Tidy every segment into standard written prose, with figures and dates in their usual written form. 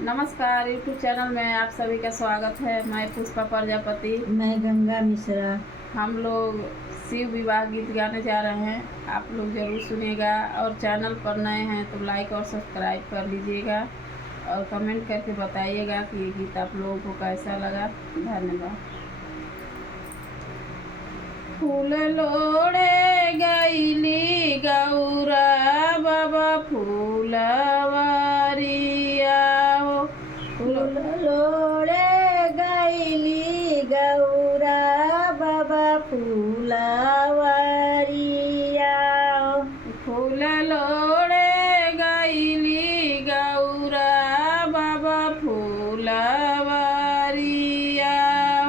नमस्कार, YouTube channel में आप सभी का स्वागत है। मैं पुष्पा प्रजापति। मैं गंगा मिश्रा। हम लोग शिव विवाह गीत गाने जा रहे हैं, आप लोग ज़रूर सुनिएगा। और चैनल पर नए हैं तो लाइक और सब्सक्राइब कर लीजिएगा और कमेंट करके बताइएगा कि ये गीत आप लोगों को कैसा लगा। धन्यवाद। फूल लोड़े गईली गौरा बाबा फूलवारिया हो। फूल लोड़े गईली गौरा बाबा फूलवारिया। फूल लोड़े गईली गौरा बाबा फूलवारिया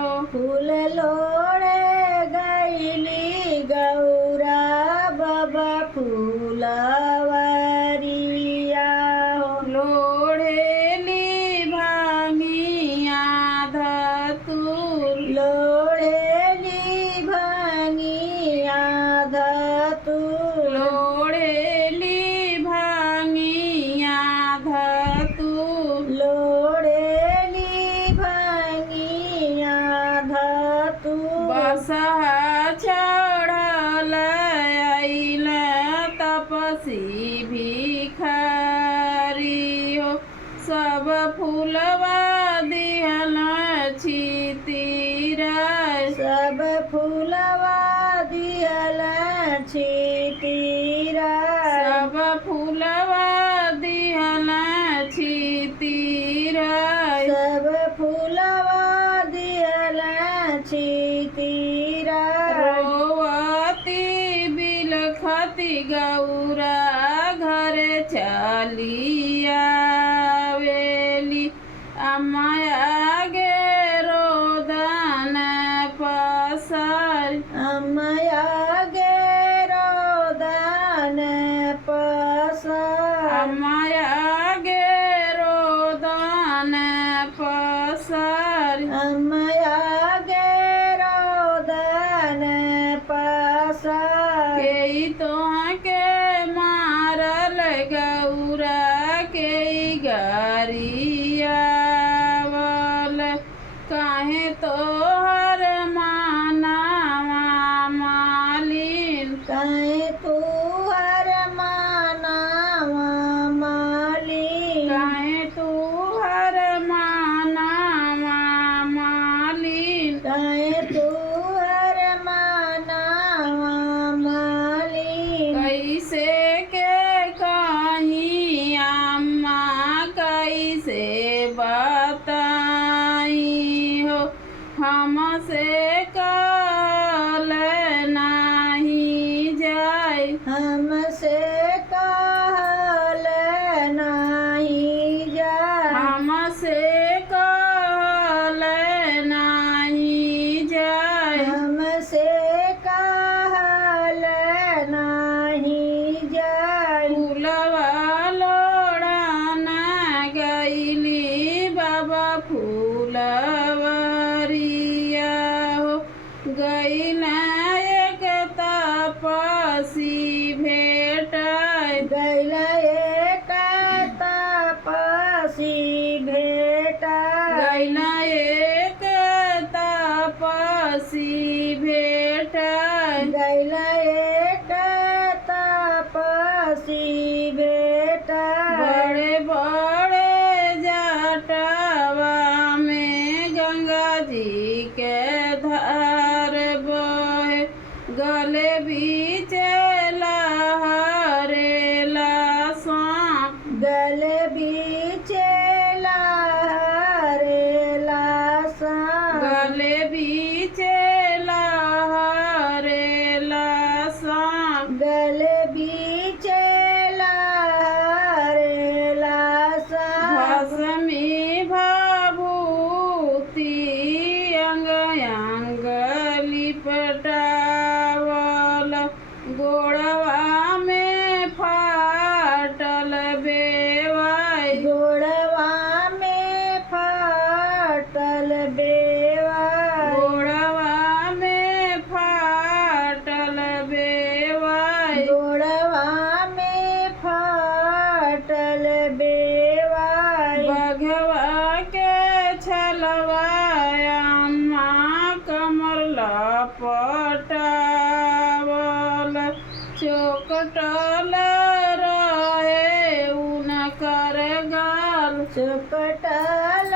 हो। फूल लोड़े गईली गौरा बाबा फूलवारिया। लोढ़ेली भांगिया धतूर। लोड़ेली भांगिया धतूर। लोढ़ेली भांगिया धतूर। लोड़ेली भांगिया धतूर। बसहा चढ़ल अइल तपसी भिखारी हो। सब फूलवा दिहल छितीराय। सब फूलवा दियल छितीराय। सब फूलवा दिहल छितीराय। सब फूलवा दियल छितीराय। रोवती बिलखती गौरा घरे चलिया वेली। अमाया गे रोदन पसार। अमया गे रोदन पसार। अमाया गे रोदन पसार। अमया गे रोदन पसार। केई तोहके मारल गौरा केई गरियावल। काहे तोहर मानवा मालिन। काहे तू हर मानवा मालिन। काहे तू हर मानवा मालिन। काहे तू हर मानवा मालिन। कैसे के कहीं अम्मा कैसे बताई हो। हमसे कल नहीं जाए। हमसे कहल नहीं जाए। हमसे कल नहीं जाए। हमसे कहल नहीं जाए। फूलवा लोड़न गईली बाबा फूलवरिया हो। गईल एक तपसी भेटाय। गैल एक तपसी भेटाय। गईल एक तपसी भेटाय। गैल एक तपसी भेटाय। बड़े बड़े जटवा में गंगा जी के धार बहे। गले बीच लहरेला सांप। गले बीच लहरेला सांप। गले बीच लहरेला सांप। गले बीच लहरेला सांप। भस्मी भभूति अंग अंग लिपटावल। गोड़वा में फाटल बेवाय। गोड़वा चौकटल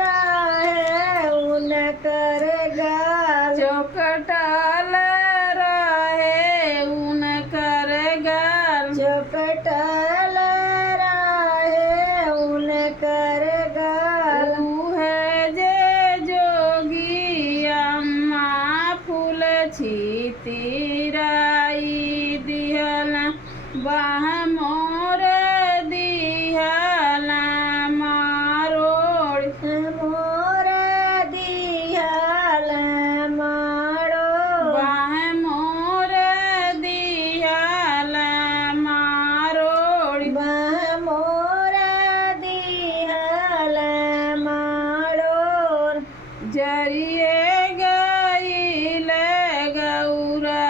रहे उनकर गाल चौकटल रहे उनकर गाल चौकटल रहे उनकर गाल उहे जे जोगी अम्मा फूल छितिराई दिहल बाह मोर दिहल मारोड़ मोर दिहल मारो बाह मोर दिहल मारोड़ मोर दिहल मारो जरिए गईल गौरा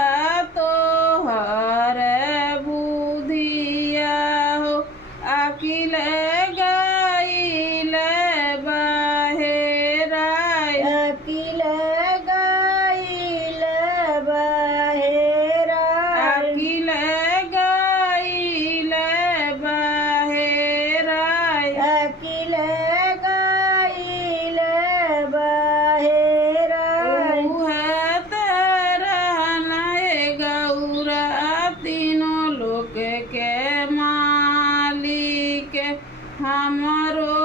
तोहर बुधिया हो अकिल गईल बहेराय अकिल गईल बहेरा अकिल गईल बहेराय अकिल गईल बहेरा उहे तरहन गौरा तीनों लोक के मालिक हमरो